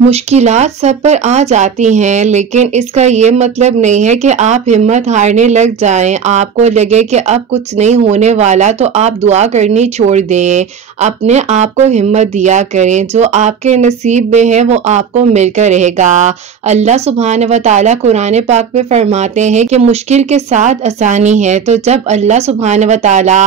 मुश्किलात सब पर आ जाती हैं, लेकिन इसका ये मतलब नहीं है कि आप हिम्मत हारने लग जाएं। आपको लगे कि अब कुछ नहीं होने वाला तो आप दुआ करनी छोड़ दें। अपने आप को हिम्मत दिया करें। जो आपके नसीब में है वो आपको मिलकर रहेगा। अल्लाह सुब्हान व तआला कुरान पाक में फरमाते हैं कि मुश्किल के साथ आसानी है। तो जब अल्लाह सुब्हान व तआला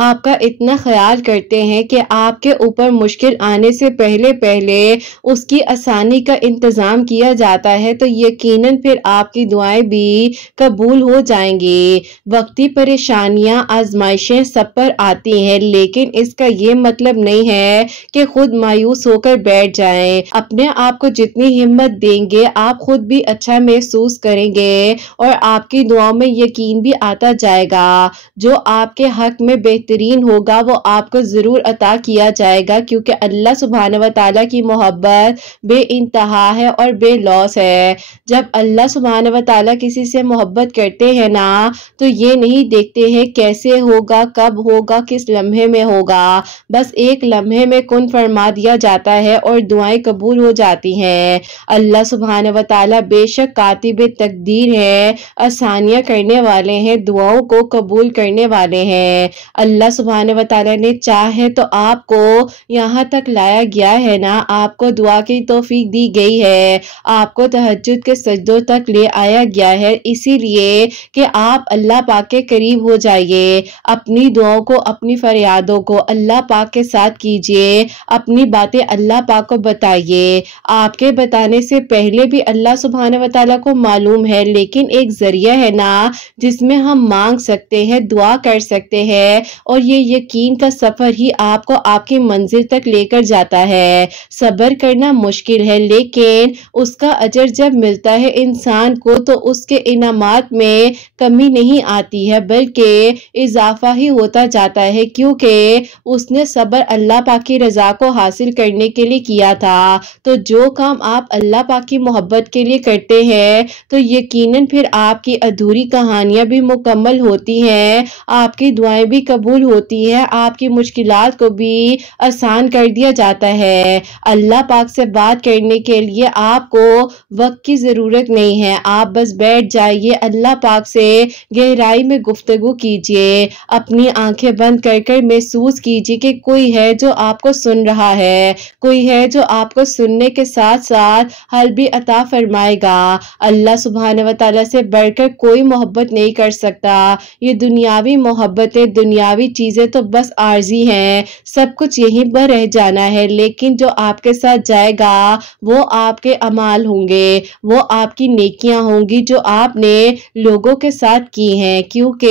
आपका इतना ख्याल करते हैं कि आपके ऊपर मुश्किल आने से पहले पहले उसकी आसानी का इंतजाम किया जाता है, तो यकीनन फिर आपकी दुआएं भी कबूल हो जाएंगी। वक्ती परेशानियां आजमाइशें सब पर आती हैं, लेकिन इसका ये मतलब नहीं है कि खुद मायूस होकर बैठ जाएं। अपने आप को जितनी हिम्मत देंगे आप खुद भी अच्छा महसूस करेंगे और आपकी दुआओं में यकीन भी आता जाएगा। जो आपके हक में बेहतरीन होगा वो आपको जरूर अता किया जाएगा, क्योंकि अल्लाह सुब्हान व तआला की मोहब्बत बेइंतहा है और बेलौस है। जब अल्लाह सुब्हान व तआला किसी से मोहब्बत करते हैं ना, तो ये नहीं देखते हैं कैसे होगा, कब होगा, किस लम्हे में होगा। बस एक लम्हे में कुन फरमा दिया जाता है और दुआएं कबूल हो जाती हैं। अल्लाह सुब्हान व तआला बेशक कातिब तकदीर है, आसानियां करने वाले हैं, दुआओं को कबूल करने वाले हैं। अल्लाह सुब्हान व तआला ने चाहे तो आपको यहाँ तक लाया गया है ना, आपको दुआ की तौफीक दी गई है, आपको तहज्जुद के सजदों तक ले आया गया है, इसीलिए कि आप अल्लाह पाक के करीब हो जाइए। अपनी दुआओं को, अपनी फरियादों को अल्लाह पाक के साथ कीजिए, अपनी बातें अल्लाह पाक को बताइए। आपके बताने से पहले भी अल्लाह सुब्हान व तआला को मालूम है, लेकिन एक जरिया है ना जिसमें हम मांग सकते हैं, दुआ कर सकते हैं, और ये यकीन का सफर ही आपको आपकी मंजिल तक लेकर जाता है। सब्र करना मुश्किल है, लेकिन उसका अजर जब मिलता है इंसान को तो उसके इनामात में कमी नहीं आती है, बल्कि इजाफा ही होता जाता है, क्योंकि उसने सब्र अल्लाह पाक की रजा को हासिल करने के लिए किया था। तो जो काम आप अल्लाह पाक की मोहब्बत के लिए करते हैं तो यकीनन फिर आपकी अधूरी कहानियां भी मुकम्मल होती हैं, आपकी दुआएं भी कबूल होती हैं, आपकी मुश्किलात को भी आसान कर दिया जाता है। अल्लाह पाक से बात करने के लिए आपको वक्त की ज़रूरत नहीं है, आप बस बैठ जाइए, अल्लाह पाक से गहराई में गुफ्तगू कीजिए, अपनी आंखें बंद कर कर महसूस कीजिए कि कोई है जो आपको सुन रहा है, कोई है जो आपको सुनने के साथ साथ हल भी अता फरमाएगा। अल्लाह सुब्हान व तआला से बढ़कर कोई मोहब्बत नहीं कर सकता। ये दुनियावी मोहब्बतें, दुनियावी चीज़ें तो बस आर्जी हैं, सब कुछ यहीं पर रह जाना है, लेकिन जो आपके साथ जाएगा वो आपके अमाल होंगे, वो आपकी नेकियां होंगी जो आपने लोगों के साथ की हैं, क्योंकि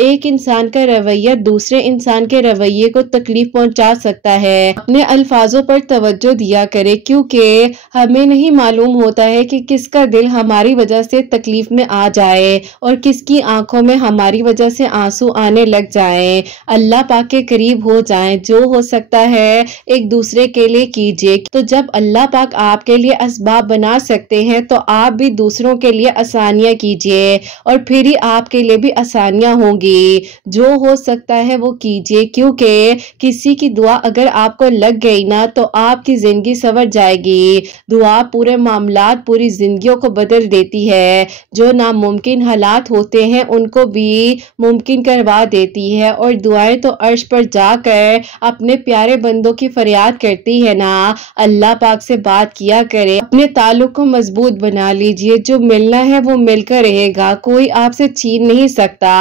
एक इंसान का रवैया दूसरे इंसान के रवैये को तकलीफ पहुंचा सकता है। अपने अल्फाजों पर तवज्जो दिया करें, क्योंकि हमें नहीं मालूम होता है कि किसका दिल हमारी वजह से तकलीफ में आ जाए और किसकी आंखों में हमारी वजह से आंसू आने लग जाएं। अल्लाह पाक के करीब हो जाएं, जो हो सकता है एक दूसरे के लिए कीजिए। तो जब अल्लाह पाक आपके लिए असबाब बना सकते हैं तो आप भी दूसरों के लिए आसानियां कीजिए और फिर ही आपके लिए भी आसानियां होंगी। जो हो सकता है वो कीजिए, क्योंकि किसी की दुआ अगर आपको लग गई ना तो आपकी जिंदगी संवर जाएगी। दुआ पूरे मामलात, पूरी जिंदगियों को बदल देती है। जो नामुमकिन हालात होते हैं उनको भी मुमकिन करवा देती है, और दुआएं तो अर्श पर जाकर अपने प्यारे बंदों की फरियाद करती है ना। अल्लाह पाक से बात किया करें, अपने ताल्लुक को मजबूत बना लीजिए। जो मिलना है वो मिलकर रहेगा, कोई आपसे छीन नहीं सकता।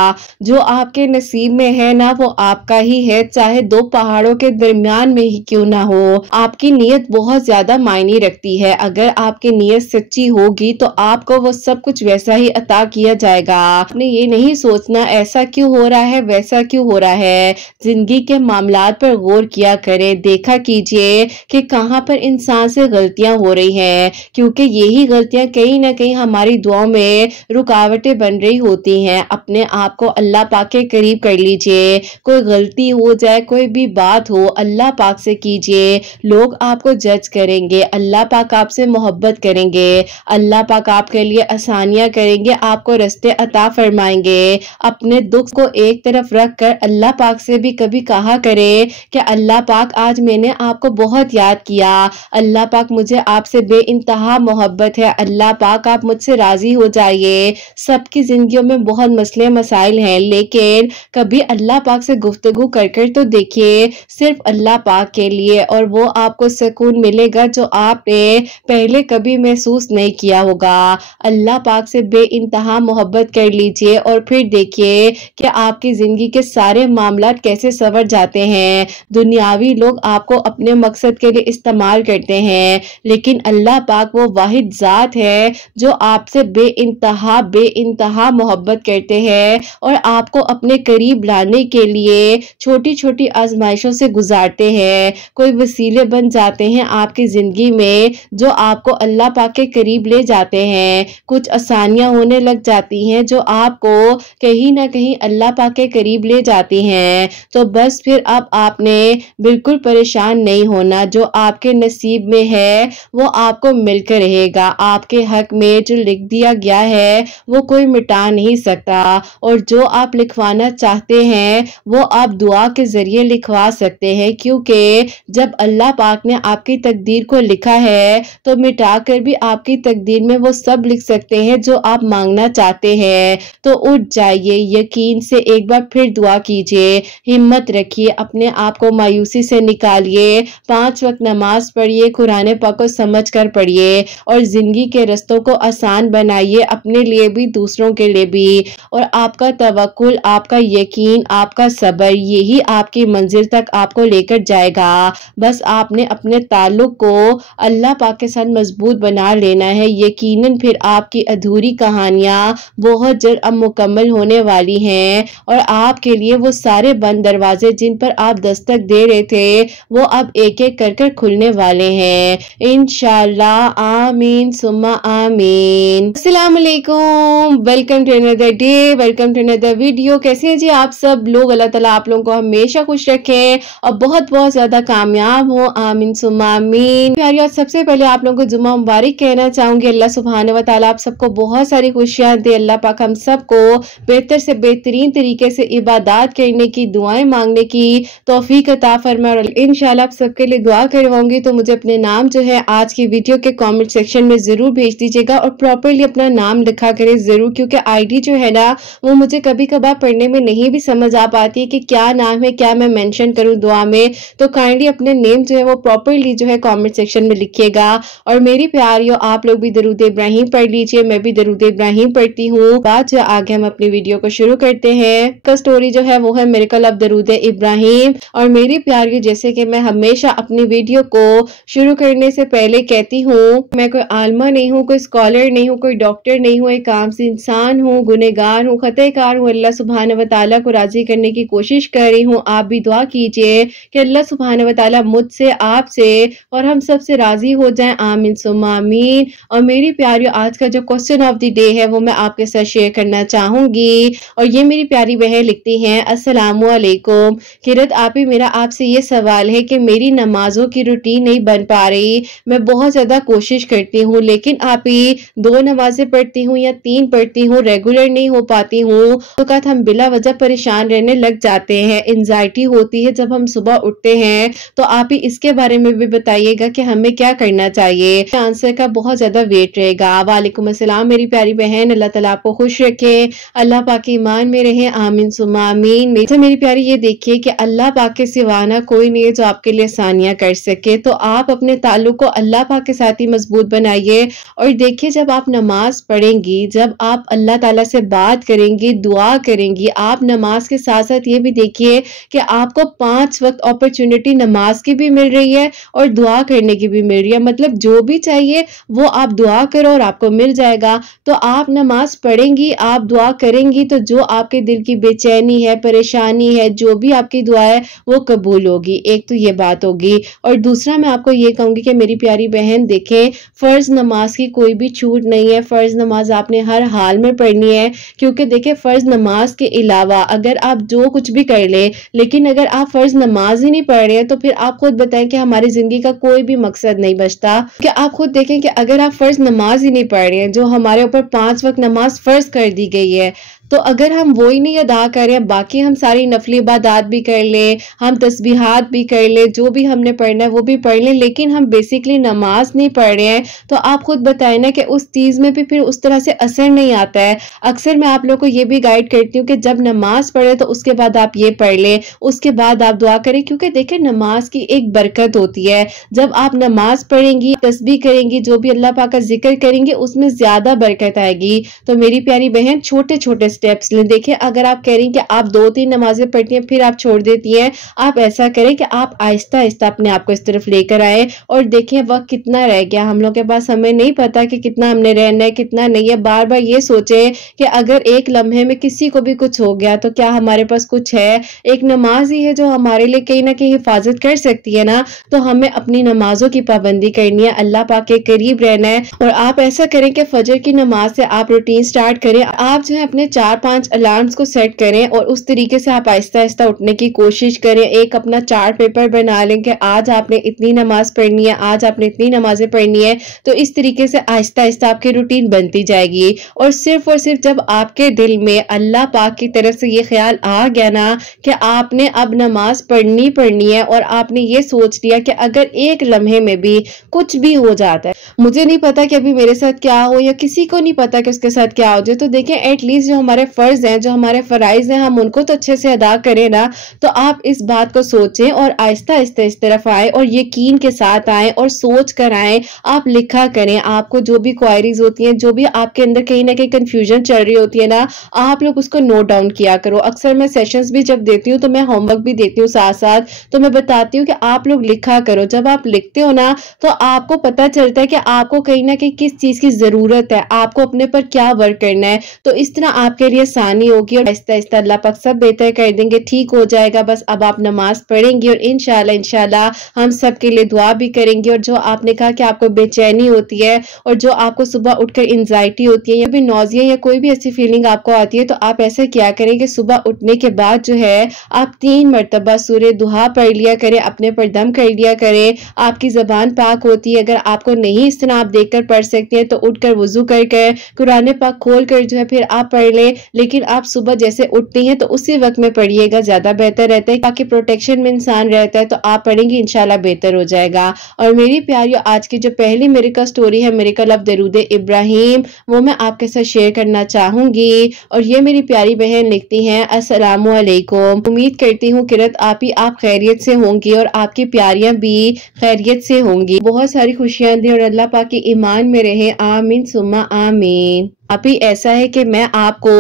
जो आपके नसीब में है ना वो आपका ही है, चाहे दो पहाड़ों के दरमियान में ही क्यों ना हो। आपकी नीयत बहुत ज्यादा मायने रखती है। अगर आपकी नीयत सच्ची होगी तो आपको वो सब कुछ वैसा ही अता किया जाएगा। आपने ये नहीं सोचना ऐसा क्यों हो रहा है, वैसा क्यों हो रहा है। जिंदगी के मामलात पर गौर किया करें, देखा कीजिए कि कहाँ पर इंसान से गलतियां हो रही हैं, क्योंकि यही गलतियां कहीं ना कहीं हमारी दुआओं में रुकावटें बन रही होती हैं। अपने आप को अल्लाह पाक के करीब कर लीजिए। कोई गलती हो जाए, कोई भी बात हो, अल्लाह पाक से कीजिए। लोग आपको जज करेंगे, अल्लाह पाक आपसे मोहब्बत करेंगे, अल्लाह पाक आपके लिए आसानियां करेंगे, आपको रास्ते अता फरमाएंगे। अपने दुख को एक तरफ रख कर अल्लाह पाक से भी कभी कहा करे कि अल्लाह पाक आज मैंने आपको बहुत याद किया, अल्लाह पाक मुझे आपसे बेइंतहा मोहब्बत है। अल्लाह पाक आप मुझसे राजी हो जाइए। सबकी जिंदगियों में बहुत मसले मसाइल हैं, लेकिन कभी अल्लाह पाक से गुफ्तगू कर कर तो देखिए, सिर्फ अल्लाह पाक के लिए, और वो आपको सुकून मिलेगा जो आपने पहले कभी महसूस नहीं किया होगा। अल्लाह पाक से बेइंतहा मोहब्बत कर लीजिए और फिर देखिए कि आपकी जिंदगी के सारे मामलात कैसे संवर जाते हैं। दुनियावी लोग आपको अपने मकसद के लिए इस्तेमाल करते हैं, लेकिन अल्लाह पाक वो वाहिद जात है जो आपसे बेइंतहा मोहब्बत करते हैं और आपको अपने करीब लाने के लिए छोटी छोटी आजमाइशों से गुजारते हैं। कोई वसीले बन जाते हैं आपकी जिंदगी में जो आपको अल्लाह पाक के करीब ले जाते हैं। कुछ आसानियां होने लग जाती हैं जो आपको कहीं ना कहीं अल्लाह पाक के करीब ले जाती हैं। तो बस फिर अब आपने बिल्कुल परेशान नहीं होना। जो आपके नसीब में है वो आपको मिलकर रहेगा। आपके हक में जो लिख दिया गया है वो कोई मिटा नहीं सकता, और जो आप लिखवाना चाहते हैं वो आप दुआ के जरिए लिखवा सकते हैं, क्योंकि जब अल्लाह पाक ने आपकी तकदीर को लिखा है तो मिटा कर भी आपकी तकदीर में वो सब लिख सकते हैं जो आप मांगना चाहते हैं। तो उठ जाइए, यकीन से एक बार फिर दुआ कीजिए, हिम्मत रखिए, अपने आप को मायूसी से निकालिए, 5 वक्त नमाज पढ़िए, कुरान पाक को समझ कर पढ़िए और जिंदगी के रस्तों को आसान बनाइए, अपने लिए भी दूसरों के लिए भी। और आपका तवक्कुल, आपका यकीन, आपका सब्र, यही आपकी मंजिल तक आपको लेकर जाएगा। बस आपने अपने ताल्लुक को अल्लाह पाक के साथ मजबूत बना लेना है। यकीनन फिर आपकी अधूरी कहानियां बहुत जल्द अब मुकम्मल होने वाली हैं और आपके लिए वो सारे बंद दरवाजे जिन पर आप दस्तक दे रहे थे वो अब एक एक कर कर खुलने वाले हैं इंशाअल्लाह। आमीन सुम्मा आमीन। अस्सलाम वालेकुम, welcome to another day, welcome to another video. कैसे हैं जी आप सब लोग? अल्लाह ताला आप लोगों को हमेशा खुश रखें और बहुत बहुत ज्यादा कामयाब हो। आमीन सुम्मा आमीन। प्यारियों, सबसे पहले आप लोगों को जुम्मा मुबारक कहना चाहूंगी। अल्लाह सुब्हानहू व तआला आप सबको बहुत सारी खुशियां दे। अल्लाह पाक हम सबको बेहतर से बेहतरीन तरीके से इबादत करने की, दुआएं मांगने की तौफीक अता फरमाए। और इंशाल्लाह आप सबके लिए दुआ करवाऊंगी, तो मुझे अपने नाम जो है आज की वीडियो के कमेंट सेक्शन में जरूर भेज दीजिएगा और प्रॉपरली अपना नाम लिखा करें जरूर, क्योंकि आईडी जो है ना वो मुझे कभी कभार पढ़ने में नहीं भी समझ आ पाती है कि क्या नाम है, क्या मैं मेंशन करूं दुआ में। तो काइंडली अपने नेम जो है वो प्रॉपरली जो है कमेंट सेक्शन में लिखिएगा। और मेरी प्यारियों, आप लोग भी दरूद इब्राहिम पढ़ लीजिए, मैं भी दरूद इब्राहिम पढ़ती हूँ। बात जो आगे हम अपनी वीडियो को शुरू करते हैं। का स्टोरी जो है वो है मिरेकल ऑफ दरूद इब्राहिम। और मेरी प्यारियों, जैसे कि मैं हमेशा अपनी वीडियो को शुरू करने से पहले कहती हूँ, मैं कोई आलमा नहीं हूँ, कोई स्कॉलर नहीं हूँ, कोई डॉक्टर नहीं हूँ, एक आम सी इंसान हूँ, गुनहगार हूँ, खतकार हूँ। अल्लाह सुब्हानहू व तआला को राजी करने की कोशिश कर रही हूँ। आप भी दुआ कीजिए कि अल्लाह सुब्हानहू व तआला मुझसे, आपसे और हम सब से राजी हो जाएं। आमीन सुम्मा आमीन। और मेरी प्यारियों, आज का जो क्वेश्चन ऑफ द डे है वो मैं आपके साथ शेयर करना चाहूंगी। और ये मेरी प्यारी बहन लिखती हैं, अस्सलामु अलैकुम किरत आपी, मेरा आपसे ये सवाल है कि मेरी नमाजों की रूटीन नहीं बन पा रही। मैं बहुत ज्यादा कोशिश करती हूँ, लेकिन आपी 2 नमाजें पढ़ती हूँ या 3 पढ़ती हूँ, रेगुलर नहीं हो पाती हूँ। तो कद हम बिला वजह परेशान रहने लग जाते हैं, एंजाइटी होती है जब हम सुबह उठते हैं। तो आप ही इसके बारे में भी बताइएगा कि हमें क्या करना चाहिए। आंसर का बहुत ज्यादा वेट रहेगा। वालेकुम अस्सलाम मेरी प्यारी बहन, अल्लाह ताला आपको खुश रखे, अल्लाह पाक के ईमान में रहे। आमीन सुम्मा आमीन। मेरी प्यारी, ये देखिए कि अल्लाह पाक के सिवा ना कोई नहीं है जो आपके लिए आसानियां कर सके। तो आप अपने ताल्लुक को अल्लाह पाक के साथ ही मजबूत बनाइए। और देखिए, जब आप नमाज पढ़ेंगी, जब आप अल्लाह ताला से बात करेंगी, दुआ करेंगी, आप नमाज के साथ साथ ये भी देखिए कि आपको 5 वक्त अपॉर्चुनिटी नमाज की भी मिल रही है और दुआ करने की भी मिल रही है। मतलब जो भी चाहिए वो आप दुआ करो और आपको मिल जाएगा। तो आप नमाज पढ़ेंगी, आप दुआ करेंगी, तो जो आपके दिल की बेचैनी है, परेशानी है, जो भी आपकी दुआ है वो कबूल होगी। एक तो ये बात होगी। और दूसरा मैं आपको ये कहूंगी कि मेरी प्यारी बहन देखें, फर्ज नमाज की कोई भी छूट नहीं है। फर्ज नमाज आपने हर हाल में पढ़नी है, क्योंकि देखिए फर्ज नमाज के अलावा अगर आप जो कुछ भी कर ले, लेकिन अगर आप फर्ज नमाज ही नहीं पढ़ रहे हैं तो फिर आप खुद बताएं कि हमारी जिंदगी का कोई भी मकसद नहीं बचता। कि आप खुद देखें कि अगर आप फर्ज नमाज ही नहीं पढ़ रहे हैं, जो हमारे ऊपर 5 वक्त नमाज फर्ज कर दी गई है, तो अगर हम वो ही नहीं अदा करें, बाकी हम सारी नफली इबादत भी कर लें, हम तस्बीहात भी कर लें, जो भी हमने पढ़ना है वो भी पढ़ लें, लेकिन हम बेसिकली नमाज नहीं पढ़ रहे हैं, तो आप खुद बताएं ना कि उस चीज़ में भी फिर उस तरह से असर नहीं आता है। अक्सर मैं आप लोग को ये भी गाइड करती हूँ कि जब नमाज पढ़े तो उसके बाद आप ये पढ़ लें, उसके बाद आप दुआ करें, क्योंकि देखिए नमाज की एक बरकत होती है। जब आप नमाज पढ़ेंगी, तस्बीह करेंगी, जो भी अल्लाह पाक का जिक्र करेंगे, उसमें ज्यादा बरकत आएगी। तो मेरी प्यारी बहन, छोटे छोटे स्टेप्स लें। देखिए अगर आप कह रही हैं कि आप 2-3 नमाजें पढ़ती हैं फिर आप छोड़ देती हैं, आप ऐसा करें कि आप आहिस्ता आहिस्ता अपने आप को इस तरफ लेकर आए और देखें वक्त कितना रह गया। हम लोग के पास हमें नहीं पता कि कितना हमने रहना है, कितना नहीं है। बार बार ये सोचें कि अगर एक लम्हे में किसी को भी कुछ हो गया तो क्या हमारे पास कुछ है? एक नमाज ही है जो हमारे लिए कहीं ना कहीं हिफाजत कर सकती है ना। तो हमें अपनी नमाजों की पाबंदी करनी है, अल्लाह पाक के करीब रहना है। और आप ऐसा करें कि फजर की नमाज से आप रूटीन स्टार्ट करें। आप जो है अपने 4-5 अलार्म्स को सेट करें और उस तरीके से आप आहिस्ता आहिस्ता उठने की कोशिश करें। एक अपना चार्ट पेपर बना लें कि आज आपने इतनी नमाज पढ़नी है, आज आपने इतनी नमाजें पढ़नी है। तो इस तरीके से आहिस्ता आहिस्ता आपकी रूटीन बनती जाएगी। और सिर्फ जब आपके दिल में अल्लाह पाक की तरफ से ये ख्याल आ गया ना कि आपने अब नमाज पढ़नी है और आपने ये सोच लिया कि अगर एक लम्हे में भी कुछ भी हो जाता है, मुझे नहीं पता कि अभी मेरे साथ क्या हो या किसी को नहीं पता कि उसके साथ क्या हो जाए, तो देखें एटलीस्ट जो हमारे फर्ज हैं, जो हमारे फराइज हैं, हम उनको तो अच्छे से अदा करें ना। तो आप इस बात को सोचें और आहिस्ता आहिस्ता इस तरफ आए और यकीन के साथ आए और सोच कर आए। आप लिखा करें, आपको जो भी क्वायरीज होती हैं, जो भी आपके अंदर कहीं ना कहीं कंफ्यूजन चल रही होती है ना, आप लोग उसको नोट डाउन किया करो। अक्सर मैं सेशंस भी जब देती हूँ तो मैं होमवर्क भी देती हूँ साथ साथ, तो मैं बताती हूँ कि आप लोग लिखा करो। जब आप लिखते हो ना तो आपको पता चलता है कि आपको कहीं ना कहीं किस चीज की जरूरत है, आपको अपने पर क्या वर्क करना है। तो इस तरह आपके लिए आसानी होगी और आहिस्ता आहिस्ता अल्लाह पाक सब बेहतर कर देंगे, ठीक हो जाएगा। बस अब आप नमाज पढ़ेंगी और इंशाल्लाह हम सब के लिए दुआ भी करेंगे। और जो आपने कहा कि आपको बेचैनी होती है और जो आपको सुबह उठकर एंजाइटी होती है या भी नौजिया या कोई भी ऐसी फीलिंग आपको आती है, तो आप ऐसा किया करें कि सुबह उठने के बाद जो है आप 3 मरतबा सूरह दुहा पढ़ लिया करें, अपने पर दम कर लिया करें। आपकी जबान पाक होती है, अगर आपको नहीं इस तरह आप देखकर पढ़ सकते हैं तो उठकर वुजू करके कुरान पाक खोल कर जो है फिर आप पढ़ लें। लेकिन आप सुबह जैसे उठती हैं तो उसी वक्त में पढ़िएगा, ज्यादा बेहतर रहता है। ताकि प्रोटेक्शन में इंसान रहता है, तो आप पढ़ेंगे इंशाल्लाह बेहतर हो जाएगा। और मेरी प्यारियों, आज की जो पहली मिरेकल स्टोरी है, मिरेकल ऑफ दरूद इब्राहिम, वो मैं आपके साथ शेयर करना चाहूंगी। और ये मेरी प्यारी बहन लिखती हैं, अस्सलामु अलैकुम। उम्मीद करती हूँ किरत आप खैरियत से होंगी और आपकी प्यारियां भी खैरियत से होंगी। बहुत सारी खुशियां दी और अल्लाह पाक के ईमान में रहे, आमीन सुम्मा आमीन। अभी ऐसा है कि मैं आपको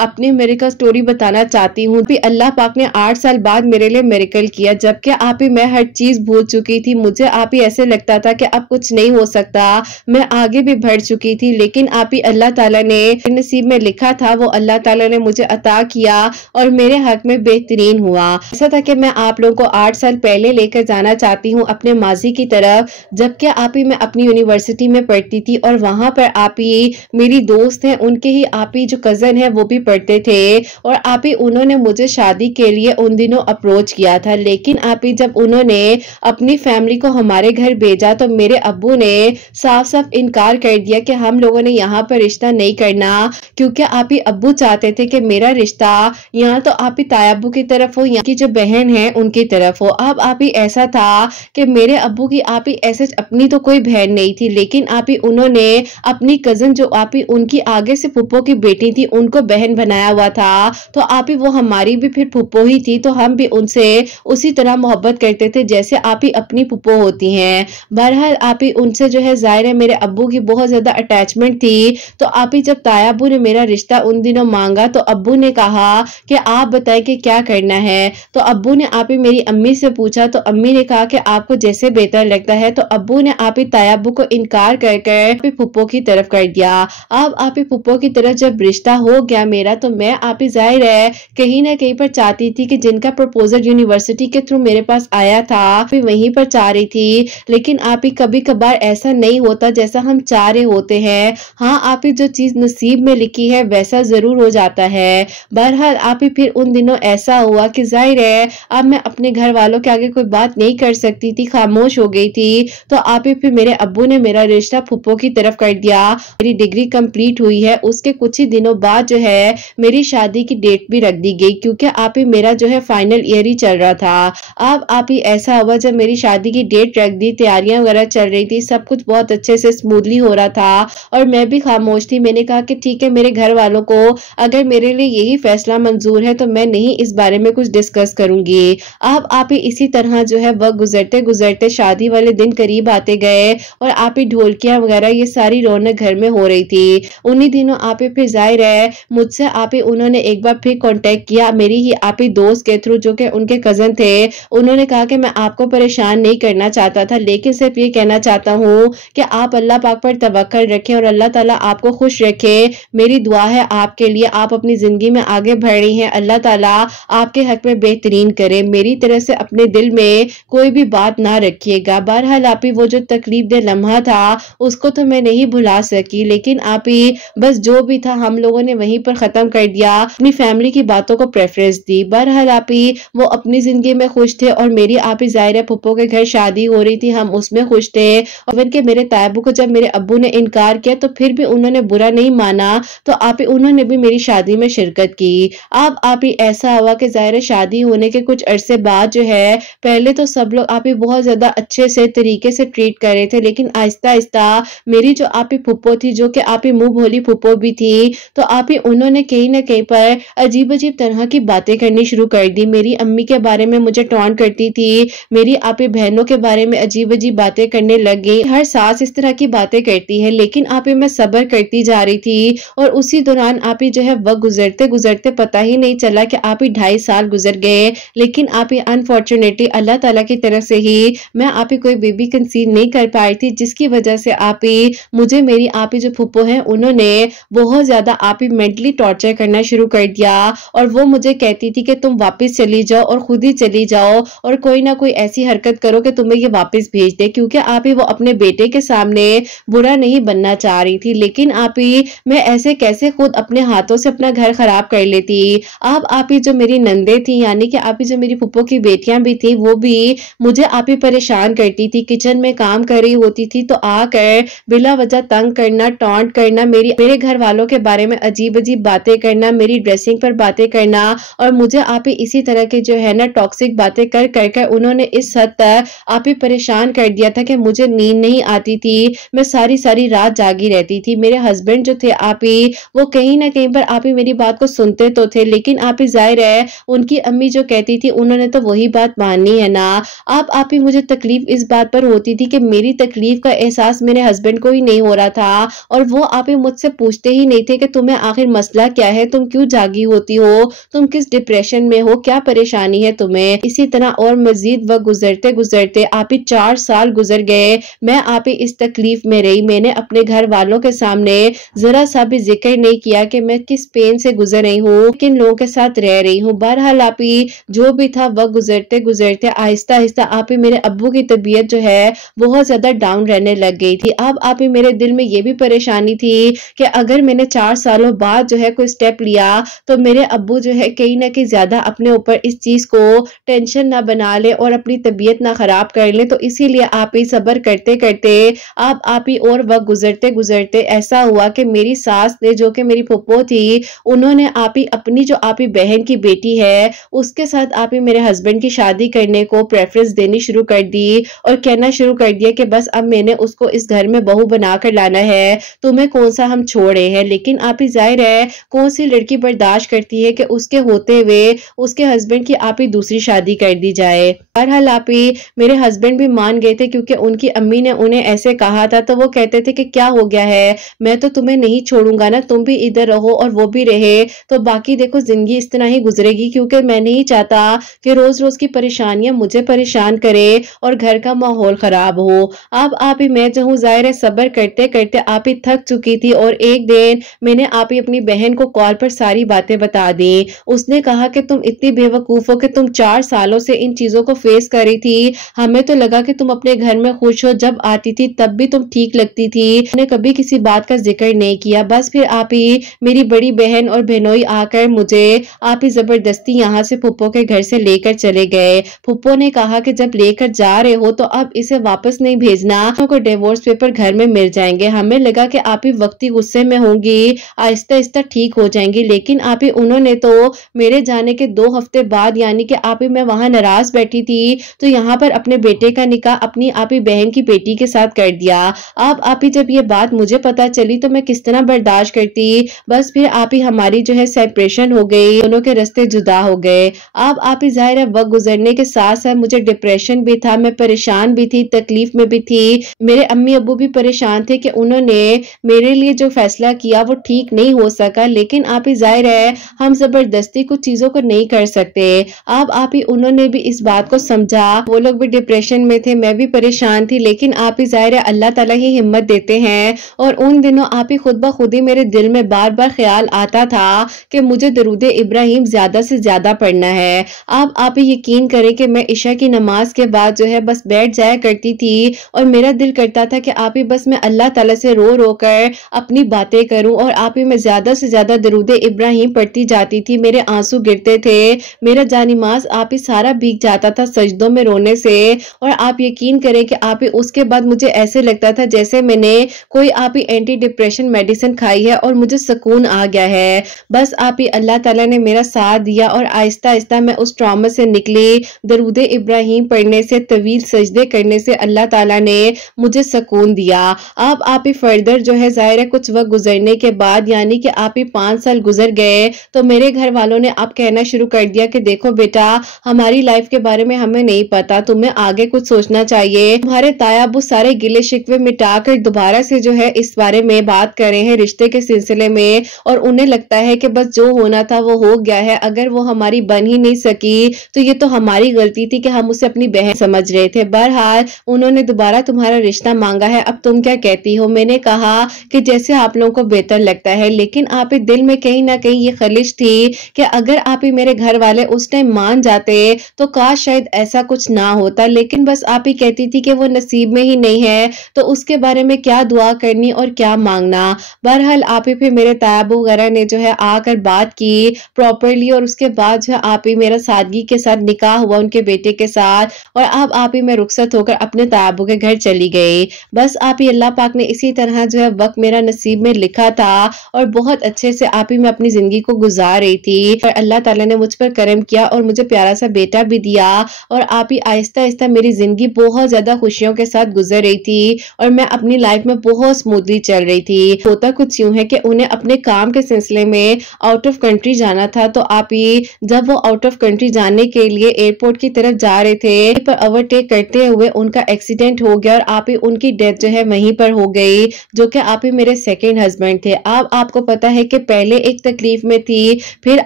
अपनी मिरेकल स्टोरी बताना चाहती हूँ। अल्लाह पाक ने 8 साल बाद मेरे लिए मिरेकल किया, जबकि आप ही मैं हर चीज भूल चुकी थी। मुझे आप ही ऐसे लगता था कि अब कुछ नहीं हो सकता, मैं आगे भी बढ़ चुकी थी। लेकिन आप ही अल्लाह ताला ने नसीब में लिखा था, वो अल्लाह ताला ने मुझे अता किया और मेरे हक में बेहतरीन हुआ। ऐसा था कि मैं आप लोगों को 8 साल पहले लेकर जाना चाहती हूँ अपने माजी की तरफ, जबकि आप ही मैं अपनी यूनिवर्सिटी में पढ़ती थी और वहां पर आप ही मेरी दोस्त हैं, उनके ही आप ही जो कजन है वो भी पढ़ते थे। और आप ही उन्होंने मुझे शादी के लिए उन दिनों अप्रोच किया था। लेकिन आप ही जब उन्होंने अपनी फैमिली को हमारे घर भेजा तो मेरे अब्बू ने साफ साफ इनकार कर दिया कि हम लोगों ने यहाँ पर रिश्ता नहीं करना, क्योंकि आप ही अब्बू चाहते थे कि मेरा रिश्ता यहाँ तो आप ही तायाब्बू की तरफ हो, यहाँ की जो बहन है उनकी तरफ हो। अब आप ही ऐसा था कि मेरे अब्बू की आप ही ऐसे अपनी तो कोई बहन नहीं थी, लेकिन आप ही उन्होंने अपनी कजन जो आप ही उनकी आगे से फुप्पो की बेटी थी उनको बहन बनाया हुआ था। तो आप ही वो हमारी भी फिर फुप्पो ही थी, तो हम भी उनसे उसी तरह मोहब्बत करते थे जैसे आप ही अपनी फुप्पो होती हैं। बहरहाल आप ही उनसे जो है जाहिर है मेरे अब्बू की बहुत ज्यादा अटैचमेंट थी। तो आप ही जब तायाब्बू ने मेरा रिश्ता उन दिनों मांगा तो अब्बू ने कहा कि आप बताएं कि क्या करना है। तो अब्बू ने आप ही मेरी अम्मी से पूछा, तो अम्मी ने कहा कि आपको जैसे बेहतर लगता है। तो अब्बू ने आप ही तायाब्बू को इनकार कर फुप्पो की तरफ कर दिया। अब आप ही फुप्पो की तरफ जब रिश्ता हो गया मेरा, तो मैं आप ही जाहिर है कहीं ना कहीं पर चाहती थी कि जिनका प्रपोजल यूनिवर्सिटी के थ्रू मेरे पास आया था फिर वहीं पर चाह रही थी। लेकिन आप ही कभी कभार ऐसा नहीं होता जैसा हम चाह रहे होते हैं। हाँ, आप ही जो चीज नसीब में लिखी है वैसा जरूर हो जाता है। बहरहाल आप ही फिर उन दिनों ऐसा हुआ कि जाहिर है अब मैं अपने घर वालों के आगे कोई बात नहीं कर सकती थी, खामोश हो गई थी। तो आप ही फिर मेरे अब्बू ने मेरा रिश्ता फुप्पो की तरफ कर दिया। मेरी डिग्री कंप्लीट हुई है उसके कुछ ही दिनों बाद जो है मेरी शादी की डेट भी रख दी गई, क्योंकि आप ही मेरा जो है फाइनल ईयर ही चल रहा था। अब आप ही ऐसा हुआ जब मेरी शादी की डेट रख दी, तैयारियां वगैरह चल रही थी, सब कुछ बहुत अच्छे से स्मूथली हो रहा था और मैं भी खामोश थी। मैंने कहा कि ठीक है, मेरे घर वालों को अगर मेरे लिए यही फैसला मंजूर है तो मैं नहीं इस बारे में कुछ डिस्कस करूंगी। अब आप ही इसी तरह जो है वक्त गुजरते गुजरते शादी वाले दिन करीब आते गए और आप ही ढोलकियां वगैरह ये सारी रौनक घर में हो रही थी। उन्हीं दिनों आप ही फिर जाहिर है मुझसे आप ही उन्होंने एक बार फिर कांटेक्ट किया, मेरी ही आप ही दोस्त के थ्रू जो कि उनके कजन थे। उन्होंने कहा कि मैं आपको परेशान नहीं करना चाहता था, लेकिन सिर्फ ये कहना चाहता हूँ कि आप अल्लाह पाक पर तवक्कल रखें और अल्लाह ताला आपको खुश रखे। मेरी दुआ है आपके लिए, आप अपनी जिंदगी में आगे बढ़ रही हैं, अल्लाह ताला आपके हक में बेहतरीन करे। मेरी तरह से अपने दिल में कोई भी बात ना रखिएगा। बहरहाल आप ही वो जो तकलीफ दे लम्हा था उसको तो मैं नहीं भुला सकी, लेकिन आप ही बस जो भी था हम लोगों ने वहीं पर खत्म कर दिया, अपनी फैमिली की बातों को प्रेफरेंस दी। बहरहाल आप ही वो अपनी जिंदगी में खुश थे और मेरी आप ही जाहिर है फुप्पो के घर शादी हो रही थी, हम उसमें खुश थे। और इनके मेरे तायबू को जब मेरे अब्बू ने इनकार किया तो फिर भी उन्होंने बुरा नहीं माना, तो आप ही उन्होंने भी मेरी शादी में शिरकत की। अब आप ही ऐसा हुआ कि जाहिर है शादी होने के कुछ अरसे बाद जो है पहले तो सब लोग आप ही बहुत ज्यादा अच्छे से तरीके से ट्रीट कर रहे थे, लेकिन आहिस्ता आहिस्ता मेरी जो आप ही फुप्पो थी जो कि आप ही मुंह भोली फुप्पो भी थी, तो आप ही उन्होंने कहीं ना कहीं पर अजीब अजीब तरह की बातें करनी शुरू कर दी। मेरी अम्मी के बारे में मुझे टॉन्ट करती थी, मेरी आप ही बहनों के बारे में अजीब अजीब बातें करने लग गई। हर सास इस तरह की बातें करती है, लेकिन आप ही मैं सब्र करती जा रही थी। और उसी दौरान आप ही जो है वक्त गुजरते गुजरते पता ही नहीं चला कि आप ही 2.5 साल गुजर गए, लेकिन आप ही अनफॉर्चुनेटली अल्लाह ताला की तरफ से ही मैं आप ही कोई बेबी कंसीव नहीं कर पाई थी, जिसकी वजह से आप ही मुझे मेरी आप ही जो फुप्पो है उन्होंने बहुत ज्यादा आप ही मेंटली टॉर्चर करना शुरू कर दिया। और वो मुझे कहती थी कि तुम वापस चली जाओ और खुद ही चली जाओ और कोई ना कोई ऐसी हरकत करो कि तुम्हें ये वापस भेज दे, क्योंकि आप ही वो अपने बेटे के सामने बुरा नहीं बनना चाह रही थी। लेकिन आप ही मैं ऐसे कैसे खुद अपने हाथों से अपना घर खराब कर लेती। अब आप ही जो मेरी नंदे थी यानी कि आप ही जो मेरी फुप्पो की बेटियां भी थी वो भी मुझे आप ही परेशान करती थी। किचन में काम कर रही होती थी तो आकर बिला वजह तंग करना, टॉन्ट करना, मेरे घर वालों के बारे में अजीब अजीब बातें करना, मेरी ड्रेसिंग पर बातें करना, और मुझे आप ही इसी तरह के जो है ना टॉक्सिक बातें कर कर उन्होंने इस हद तक आप ही परेशान कर दिया था कि मुझे नींद नहीं आती थी, मैं सारी सारी रात जागी रहती थी। मेरे हस्बैंड जो थे आप ही वो कहीं ना कहीं पर आप ही मेरी बात को सुनते तो थे, लेकिन आप ही जाहिर है उनकी अम्मी जो कहती थी उन्होंने तो वही बात माननी है ना। अब आप ही मुझे तकलीफ इस बात पर होती थी कि मेरी तकलीफ का एहसास मेरे हस्बैंड को ही नहीं हो रहा था, और वो आप ही मुझसे पूछते ही नहीं थे कि तुम्हें आखिर मसला क्या है, तुम क्यों जागी होती हो, तुम किस डिप्रेशन में हो, क्या परेशानी है तुम्हें। इसी तरह और मजीद वक्त गुजरते गुजरते आप ही 4 साल गुजर गए। मैं आप ही इस तकलीफ में रही। मैंने अपने घर वालों के सामने जरा सा भी जिक्र नहीं किया कि मैं किस पेन से गुजर रही हूँ, किन लोगों के साथ रह रही हूँ। बहरहाल आप ही जो भी था वक्त गुजरते गुजरते आहिस्ता आहिस्ता आप ही मेरे अब्बू की तबीयत जो है बहुत ज्यादा डाउन रहने लग गई थी। अब आप ही मेरे दिल में ये भी परेशानी थी कि अगर मैंने 4 सालों बाद जो है कोई स्टेप लिया तो मेरे अब्बू जो है कहीं ना कहीं ज्यादा अपने ऊपर इस चीज को टेंशन ना बना ले और अपनी तबीयत ना खराब कर ले। तो इसीलिए आप ही सब्र करते करते अब आप ही और वक्त गुजरते गुजरते ऐसा हुआ कि मेरी सास ने जो कि मेरी फुप्पो थी उन्होंने आप ही अपनी जो आप ही बहन की बेटी है उसके साथ आप ही मेरे हस्बैंड की शादी करने को प्रेफरेंस देनी शुरू कर दी और कहना शुरू कर दिया कि बस अब मैंने उसको इस घर में बहू बनाकर लाना है, तुम्हें कौन सा हम छोड़े हैं। लेकिन आप ही जाहिर है कौन सी लड़की बर्दाश्त करती है कि उसके होते हुए उसके हस्बैंड की आप ही दूसरी शादी कर दी जाए। बहरहाल आप ही मेरे हस्बैंड भी मान गए थे क्योंकि उनकी अम्मी ने उन्हें ऐसे कहा था, तो वो कहते थे कि क्या हो गया है, मैं तो तुम्हें नहीं छोड़ूंगा ना, तुम भी इधर रहो और वो भी रहे, तो बाकी देखो जिंदगी इस तरह ही गुजरेगी, क्योंकि मैं नहीं चाहता कि रोज रोज की परेशानियां मुझे परेशान करे और घर का माहौल खराब हो। अब आप ही मैं जो हूँ जाहिर है सब्र करते करते आप ही थक चुकी थी और एक दिन मैंने आप ही अपनी बहन को कॉल पर सारी बातें बता दी। उसने कहा कि तुम इतनी बेवकूफ हो कि तुम 4 सालों से इन चीजों को फेस कर रही थी, हमें तो लगा कि तुम अपने घर में खुश हो, जब आती थी तब भी तुम ठीक लगती थी, मैंने कभी किसी बात का जिक्र नहीं किया। बस फिर आप ही मेरी बड़ी बहन और बहनोई आकर मुझे आप ही जबरदस्ती यहाँ से फुप्पो के घर से लेकर चले गए। फुप्पो ने कहा कि जब लेकर जा रहे हो तो अब इसे वापस नहीं भेजना, को डिवोर्स पेपर घर में मिल जाएंगे। हमें लगा कि आप ही वक्ती गुस्से में होंगी, आहिस्ता आहिस्ता ठीक हो जाएंगी। लेकिन आप ही उन्होंने तो मेरे जाने के 2 हफ्ते बाद यानी कि आप ही मैं वहां नाराज बैठी थी तो यहाँ पर अपने बेटे का निकाह अपनी आप ही बहन की बेटी के साथ कर दिया। अब आप ही जब ये बात मुझे पता चली तो मैं किस तरह बर्दाश्त करती। बस फिर आप ही हमारी जो है सेपरेशन हो गई, दोनों के रास्ते जुदा हो गए। अब आप ही जाहिर है वक्त गुजरने के साथ साथ मुझे डिप्रेशन भी था, मैं परेशान भी थी, तकलीफ में भी थी। मेरे अम्मी अब्बू भी परेशान थे कि उन्होंने मेरे लिए जो फैसला किया वो ठीक नहीं हो सका। लेकिन आप ही जाहिर है हम जबरदस्ती कुछ चीजों को नहीं कर सकते। अब आप ही उन्होंने भी इस बात को समझा, वो लोग भी डिप्रेशन में थे, मैं भी परेशान थी। लेकिन आप ही जाहिर है अल्लाह ताला ही हिम्मत देते हैं। और उन दिनों आप ही खुद ब खुद ही मेरे दिल में बार बार ख्याल आता था कि मुझे दरूद इब्राहिम ज्यादा से ज्यादा पढ़ना है। अब आप ही यकीन करें कि मैं इशा की नमाज के बाद जो है बस बैठ जाया करती थी और मेरा दिल करता था कि आप ही बस मैं अल्लाह ताला से रो रो कर अपनी बातें करूं। और आप ही मैं ज्यादा से ज्यादा दरूद इब्राहिम पढ़ती जाती थी, मेरे आंसू गिरते थे, मेरा जानिमाज आप ही सारा भीग जाता था सजदों में रोने से। और आप यकीन करें कि आप ही उसके बाद मुझे ऐसे लगता था जैसे मैंने कोई आप ही एंटी डिप्रेशन मेडिसिन खाई है और मुझे सुकून आ गया है। बस आप ही अल्लाह ताला ने मेरा साथ दिया और आहिस्ता आहिस्ता मैं उस ट्रॉमा से निकली। दरूद इब्राहिम पढ़ने से, तवील सजदे करने से अल्लाह ताला ने मुझे सुकून दिया। अब आप ही फर्दर जो है जाहिर है कुछ वक्त गुजरने के बाद यानी कि आप ही 5 साल गुजर गए तो मेरे घर वालों ने अब कहना शुरू कर दिया कि देखो बेटा हमारी लाइफ के बारे में हमें नहीं पता, तुम्हें आगे कुछ सोचना चाहिए। तुम्हारे ताया अब्बू सारे गिले शिकवे मिटाकर दोबारा से जो है इस बारे में बात कर रहे हैं रिश्ते के सिलसिले में। और उन्हें लगता है कि बस जो होना था वो हो गया है, अगर वो हमारी बन ही नहीं सकी तो ये तो हमारी गलती थी कि हम उसे अपनी बहन समझ रहे थे। बहरहाल उन्होंने दोबारा तुम्हारा रिश्ता मांगा है, अब तुम क्या कहती हो? मैंने कहा कि जैसे आप लोगों को बेहतर लगता है। लेकिन आप ही दिल में कहीं ना कहीं ये खलिश थी कि अगर आप ही मेरे घर वाले उस टाइम मान जाते तो काश शायद ऐसा कुछ ना होता। लेकिन बस आप ही कहती थी कि वो नसीब में ही नहीं है तो उसके बारे में क्या दुआ करनी और क्या मांगना। बहरहाल आप ही फिर मेरे तायाबू वगैरह ने जो है आकर बात की प्रॉपरली और उसके बाद जो है आप ही मेरा सादगी के साथ निकाह हुआ उनके बेटे के साथ। और अब आप ही मैं रुखसत होकर अपने तायाबू के घर चली गई। बस आप ही अल्लाह पाक ने इसी तरह जो है वक्त मेरा नसीब में लिखा था और बहुत अच्छे से आप ही मैं अपनी जिंदगी को गुजार रही थी। और अल्लाह ताला ने मुझ पर करम किया और मुझे प्यारा सा बेटा भी दिया। और आप ही आहिस्ता आहिस्ता मेरी जिंदगी बहुत ज्यादा खुशियों के साथ गुजर रही थी और मैं अपनी लाइफ में बहुत स्मूथली चल रही थी। होता कुछ यूं है कि उन्हें अपने काम के सिलसिले में आउट ऑफ कंट्री जाना था। तो आप ही जब वो आउट ऑफ कंट्री जाने के लिए एयरपोर्ट की तरफ जा रहे थे पर ओवरटेक करते हुए उनका एक्सीडेंट हो गया और आप ही उनकी डेथ जो है वहीं पर हो गई, जो कि आप ही मेरे सेकेंड हस्बैंड थे। अब आपको पता है कि पहले एक तकलीफ में थी, फिर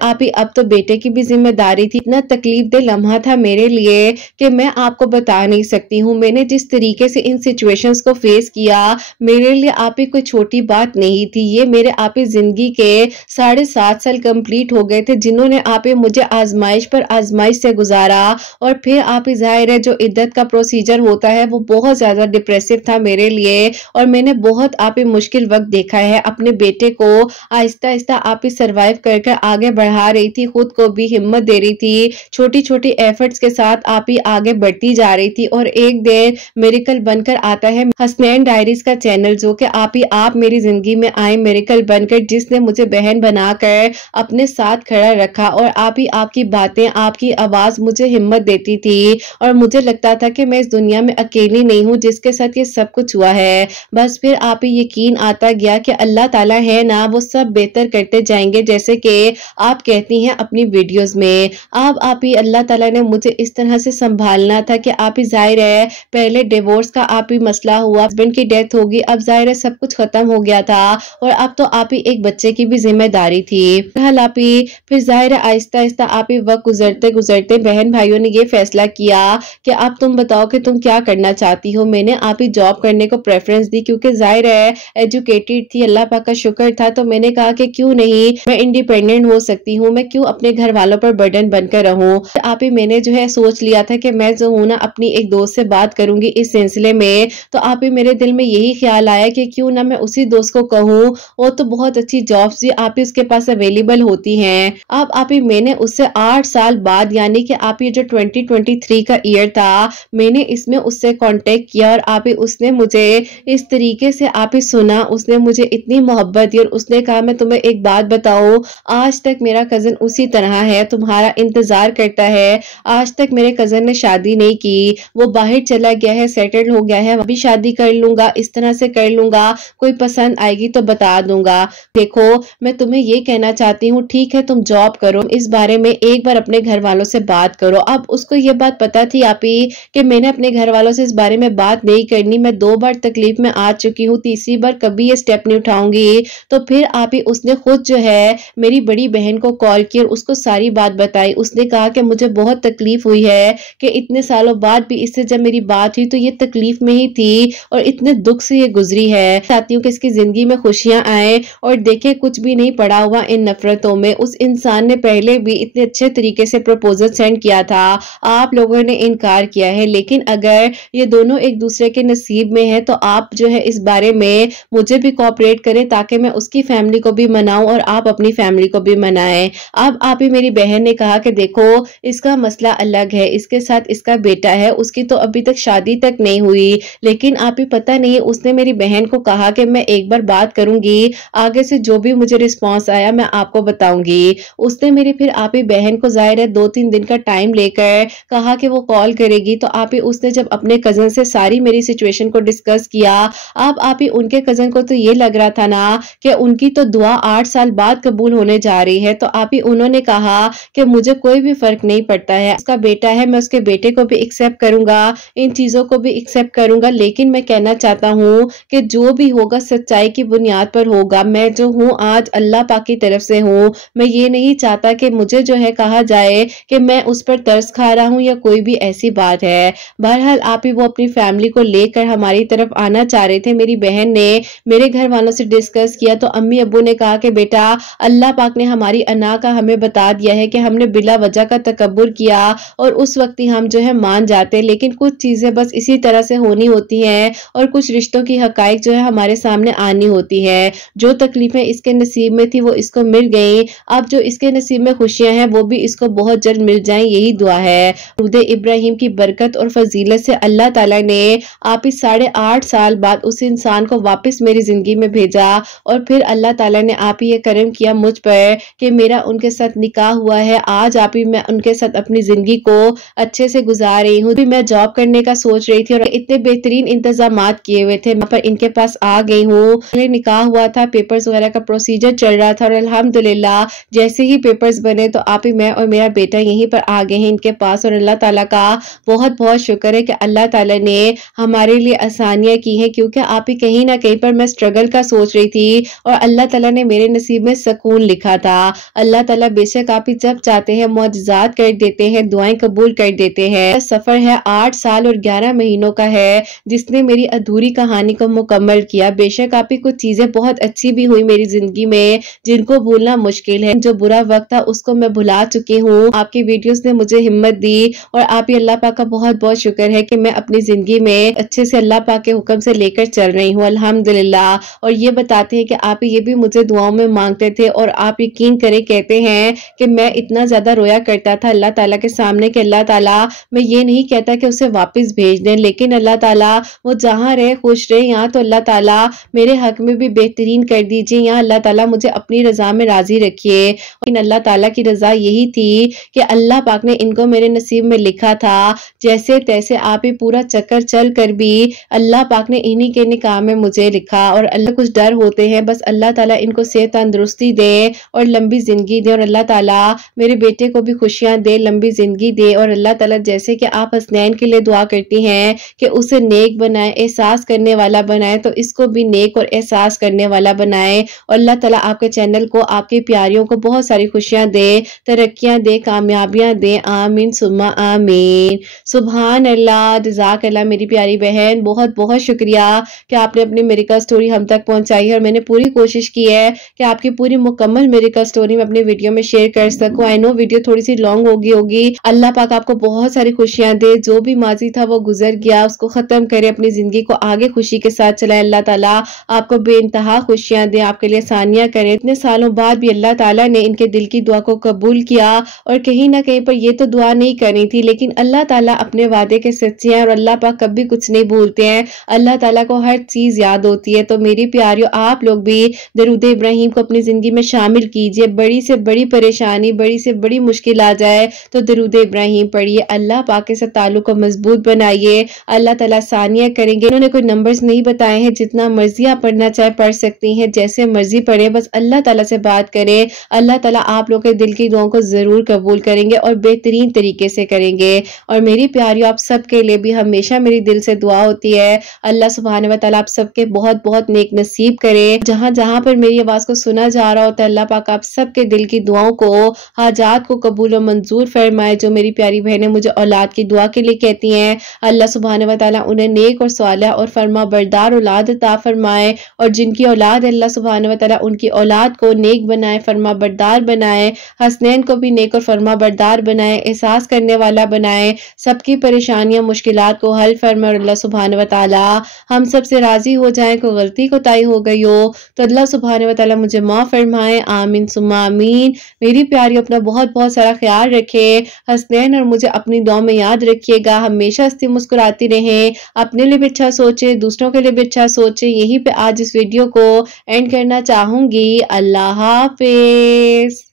आप ही अब तो बेटे की भी जिम्मेदारी थी। इतना तकलीफ दे लम्हा था मेरे लिए कि मैं आपको बता नहीं सकती हूँ। मैंने जिस तरीके से इन सिचुएशंस को फेस किया मेरे लिए आप ही कोई छोटी बात नहीं थी। ये मेरे आप ही जिंदगी के 7.5 साल कंप्लीट हो गए थे जिन्होंने आप ही मुझे आजमाइश पर आजमाइश से गुजारा। और फिर आप ही जाहिर है जो इद्दत का प्रोसीजर होता है वो बहुत ज्यादा डिप्रेसिव था मेरे लिए और मैंने बहुत आप ही मुश्किल वक्त देखा है। अपने बेटे को आहिस्ता आहिस्ता आप ही सर्वाइव करके आगे बढ़ा रही थी, खुद को भी हिम्मत दे रही थी, छोटी छोटी एफर्ट्स के साथ आप ही आगे बढ़ती जा रही थी। और एक दिन मिरेकल बनकर आता है हसनैन डायरीज का चैनल, जो कि आप मेरी जिंदगी में आए मिरेकल बनकर, जिसने मुझे बहन बनाकर अपने साथ खड़ा रखा। और आप ही आपकी बातें, आपकी आवाज मुझे हिम्मत देती थी और मुझे लगता था कि मैं इस दुनिया में अकेली नहीं हूँ जिसके साथ ये सब कुछ हुआ है। बस फिर आप ही यकीन आता गया कि अल्लाह ताला है ना, वो सब बेहतर करते जाएंगे जैसे कि आप कहती हैं अपनी वीडियोस में। अब आप ही अल्लाह ताला ने मुझे इस तरह से संभालना था कि आप ही जाहिर है पहले डिवोर्स का आप ही मसला हुआ, हस्बैंड की डेथ होगी, अब जाहिर है सब कुछ खत्म हो गया था और अब तो आप ही एक बच्चे की भी जिम्मेदारी थी। फिलहाल आप ही फिर जाहिर है आहिस्ता आहिस्ता आप ही वक्त गुजरते गुजरते बहन भाइयों ने ये फैसला किया कि अब तुम बताओ कि तुम क्या करना चाहती हो। मैंने आप ही जॉब करने को प्रेफरेंस दी क्योंकि जाहिर है एजुकेटेड थी, अल्लाह पाक का शुक्र था। तो मैंने कहा कि क्यों नहीं, मैं इंडिपेंडेंट हो सकती हूँ, मैं क्यों अपने घर वालों पर बर्डन बनकर रहूं। आप ही मैंने जो है सोच लिया था कि मैं जो हूँ ना अपनी एक दोस्त से बात करूंगी इस सिलसिले में। तो आप ही मेरे दिल में यही ख्याल आया कि क्यों ना मैं उसी दोस्त को कहूँ, वो तो बहुत अच्छी जॉब्स भी आप ही उसके पास अवेलेबल होती हैं। अब आप ही मैंने उससे 8 साल बाद यानी कि आप ये जो 2023 का ईयर था मैंने इसमें उससे कांटेक्ट किया और आप ही उसने मुझे इस तरीके से आप ही सुना, उसने उसने मुझे इतनी मोहब्बत दी और उसने कहा मैं तुम्हें एक बात बताऊं, आज तक मेरा कजन उसी तरह है, तुम्हारा इंतजार करता है। आज तक मेरे कजन ने शादी नहीं की, वो बाहर चला गया है, सेटल हो गया है, अभी शादी कर लूंगा, इस तरह से कर लूंगा, कोई पसंद आएगी तो बता दूंगा। देखो मैं तुम्हें ये कहना चाहती हूँ, ठीक है तुम जॉब करो, इस बारे में एक बार अपने घर वालों से बात करो। अब उसको ये बात पता थी आप ही कि मैंने अपने घर वालों से इस बारे में बात नहीं करनी, मैं 2 बार तकलीफ में आ चुकी हूँ, तीसरी बार कभी ये स्टेप नहीं उठाऊंगी। तो फिर आप ही उसने खुद जो है मेरी बड़ी बहन को कॉल किया और उसको सारी बात बताई। उसने कहा कि मुझे बहुत तकलीफ हुई है कि इतने सालों बाद भी इससे जब मेरी बात हुई तो ये तकलीफ में ही थी और इतने दुख से ये गुजरी है। चाहती हूँ कि इसकी जिंदगी में खुशियां आए और देखे कुछ भी नहीं पड़ा हुआ इन नफरतों में। उस इंसान ने पहले भी इतने अच्छे तरीके से प्रपोजल सेंड किया था, आप लोगों ने इनकार किया है, लेकिन अगर ये दोनों एक दूसरे के नसीब में है तो आप जो है इस बारे में मुझे भी कोऑपरेट करें ताकि मैं उसकी फैमिली को भी मनाऊं और आप अपनी फैमिली को भी मनाएं। अब आप ही मेरी बहन ने कहा कि देखो इसका मसला अलग है, इसके साथ इसका बेटा है, उसकी तो अभी तक शादी तक नहीं हुई, लेकिन आप ही पता नहीं उसने मेरी बहन को कहा कि मैं एक बार बात करूंगी, आगे से जो भी मुझे रिस्पॉन्स आया मैं आपको बताऊंगी। उसने मेरी फिर आप ही बहन को जाहिर है 2-3 दिन का टाइम लेकर कहा कि वो कॉल करेगी। तो आप ही उसने जब अपने कजन से सारी मेरी सिचुएशन को डिस्कस किया, अब आप ही उनके कजन को तो ये लग रहा था ना कि उनकी तो दुआ 8 साल बाद कबूल होने जा रही है। तो आप ही उन्होंने कहा कि मुझे कोई भी फर्क नहीं पड़ता है, उसका बेटा है, मैं उसके बेटे को भी एक्सेप्ट करूंगा, इन चीजों को भी एक्सेप्ट करूंगा, लेकिन मैं कहना चाहता हूँ कि जो भी होगा सच्चाई की बुनियाद पर होगा। मैं जो हूँ आज अल्लाह पाक की तरफ से हूँ, मैं ये नहीं चाहता कि मुझे जो है कहा जाए कि मैं उस पर तरस खा रहा हूँ या कोई भी ऐसी बात है। बहरहाल आप ही वो अपनी फैमिली को लेकर हमारी तरफ आना चाह रहे थे। मेरी बहन ने मेरे घर वालों से डिस्कस किया तो अम्मी अब्बू ने कहा कि बेटा अल्लाह पाक ने हमारी अना का हमें बता दिया है कि हमने बिला वजह का तकब्बुर किया और उस वक्त ही हम जो है मान जाते, लेकिन कुछ चीजें बस इसी तरह से होनी होती हैं और कुछ रिश्तों की हकाइक जो है हमारे सामने आनी होती है। जो तकलीफें इसके नसीब में थी वो इसको मिल गई, अब जो इसके नसीब में खुशियां हैं वो भी इसको बहुत जल्द मिल जाएं, यही दुआ है। दुरूद इब्राहिम की बरकत और फजीलत से अल्लाह ताला ने आप इस 8.5 साल बाद उस इंसान को वापस मेरी जिंदगी में भेजा और फिर अल्लाह ताला ने आप ही ये करम किया मुझ पर कि मेरा उनके साथ निकाह हुआ है। आज आप ही मैं उनके साथ अपनी जिंदगी को अच्छे से गुजार रही हूँ। मैं जॉब करने का सोच रही थी और इतने बेहतरीन इंतजामात किए हुए थे, मैं पर इनके पास आ गई हूँ। निकाह हुआ था, पेपर्स वगैरह का प्रोसीजर चल रहा था और अल्हम्दुलिल्लाह जैसे ही पेपर्स बने तो आप ही मैं और मेरा बेटा यहीं पर आ गए हैं इनके पास। और अल्लाह ताला का बहुत बहुत शुक्र है कि अल्लाह ताला ने हमारे लिए आसानियां की हैं, क्योंकि आप ही कहीं ना कहीं पर मैं स्ट्रगल का सोच रही थी और अल्लाह ताला ने मेरे नसीब में सुकून लिखा था। अल्लाह ताला बेशक आप ही जब चाहते हैं मौजज़ात कर देते हैं, दुआएं कबूल कर देते हैं। सफर है 8 साल और 11 महीनों का है जिसने मेरी अधूरी कहानी को मुकम्मल किया। बेशक आप ही कुछ चीजें बहुत अच्छी भी हुई मेरी जिंदगी में जिनको भूलना मुश्किल है, जो बुरा वक्त था उसको मैं भुला चुकी हूँ। आपकी वीडियोस ने मुझे हिम्मत दी और आप ही अल्लाह पाक का बहुत बहुत शुक्र है कि मैं अपनी जिंदगी में अच्छे से अल्लाह पाक के हुक्म से लेकर चल रही हूँ अल्हम्दुलिल्लाह। और ये बताते हैं कि आप ये भी मुझे दुआओं में मांगते थे और आप यकीन करें कहते हैं कि मैं इतना ज्यादा रोया करता था अल्लाह ताला के सामने कि अल्लाह ताला मैं ये नहीं कहता कि उसे वापस भेज दें, लेकिन अल्लाह ताला वो जहाँ रहे खुश रहे, यहाँ तो अल्लाह ताला मेरे हक में भी बेहतरीन कर दीजिए, यहाँ अल्लाह ताला मुझे अपनी रजा में राजी रखिए। और अल्लाह ताला की रजा यही थी कि अल्लाह पाक ने इनको मेरे नसीब में लिखा था, जैसे तैसे आप ही पूरा चक्कर चल कर भी अल्लाह पाक ने इन्हीं के निकाह में मुझे लिखा। और अल्लाह कुछ डर होते हैं, बस अल्लाह ताला इनको सेहत तंदुरुस्ती दे और लंबी जिंदगी दे और अल्लाह ताला मेरे बेटे को भी खुशियां दे, लंबी जिंदगी दे। और अल्लाह ताला जैसे कि आप हसनैन के लिए दुआ करती हैं कि उसे नेक बनाए, एहसास करने वाला बनाए, तो इसको भी नेक और एहसास करने वाला बनाए। और अल्लाह ताला आपके चैनल को, आपके प्यारियों को बहुत सारी खुशियां दे, तरक्कियां दे, कामयाबियां दे, आमीन सुम्मा आमीन। सुभान अल्लाह, जज़ाक अल्लाह मेरी प्यारी बहन, बहुत बहुत शुक्रिया कि आपने अपनी मेरिकल स्टोरी हम तक पहुंचाई है। और मैंने पूरी कोशिश की है कि आपकी पूरी मुकम्मल मेरिकल स्टोरी में अपनी वीडियो में शेयर कर सकूं। आई नो वीडियो थोड़ी सी लॉन्ग होगी। अल्लाह पाक आपको बहुत सारी खुशियां दे, जो भी माजी था वो गुजर गया उसको खत्म करे, अपनी जिंदगी को आगे खुशी के साथ चलाए। अल्लाह ताला आपको बेइंतहा खुशियां दे, आपके लिए आसानियां करे। इतने सालों बाद भी अल्लाह ताला ने इनके दिल की दुआ को कबूल किया और कहीं ना कहीं पर ये तो दुआ नहीं करनी थी, लेकिन अल्लाह ताला अपने वादे के सच्चे हैं और अल्लाह पाक कभी कुछ नहीं भूलते हैं। अल्लाह ताला को हर चीज याद होती है। तो तो मेरी प्यारियों आप लोग भी दरूद इब्राहिम को अपनी ज़िंदगी में शामिल कीजिए। बड़ी से बड़ी परेशानी, बड़ी से बड़ी मुश्किल आ जाए तो दरूद इब्राहिम पढ़िए। अल्लाह पाक के साथ ताल्लुक को मजबूत बनाइए, अल्लाह ताला आसानियाँ करेंगे। इन्होंने कोई नंबर्स नहीं बताए हैं, जितना मर्जी आप पढ़ना चाहे पढ़ सकती हैं, जैसे मर्जी पढ़े, बस अल्लाह ताला से बात करें। अल्लाह ताला आप लोग के दिल की दुआओं को ज़रूर कबूल करेंगे और बेहतरीन तरीके से करेंगे। और मेरी प्यारियों आप सबके लिए भी हमेशा मेरी दिल से दुआ होती है, अल्लाह सुब्हान व तआला आप सबके बहुत बहुत नेक नसीब करे। जहाँ जहाँ पर मेरी आवाज़ को सुना जा रहा होता है, अल्लाह पाक आप सबके दिल की दुआओं को, हाजात को कबूल और मंजूर फरमाए। जो मेरी प्यारी बहनें मुझे औलाद की दुआ के लिए कहती हैं, अल्लाह सुब्हान व तआला उन्हें नेक और सालिह और फरमा बरदार औलाद अता फरमाए। और जिनकी औलाद अल्लाह सुब्हान व तआला उनकी औलाद को नेक बनाए, फरमा बरदार बनाए, हसनैन को भी नेक और फरमा बरदार बनाए, एहसास करने वाला बनाए, सबकी परेशानियां मुश्किलात को हल फरमाए। और अल्लाह सुब्हान व तआला हम सब से राजी हो जाए। कोई गलती कोताही हो गई हो तो अल्लाह सुब्हान व तआला मुझे माफ फरमाए, आमीन सुम्मा आमीन। मेरी प्यारी अपना बहुत बहुत सारा ख्याल रखे, हसनैन और मुझे अपनी दुआ में याद रखिएगा। हमेशा हंसती मुस्कुराती रहें, अपने लिए भी अच्छा सोचें, दूसरों के लिए भी अच्छा सोचें। यहीं पे आज इस वीडियो को एंड करना चाहूंगी। अल्लाह हाफिज।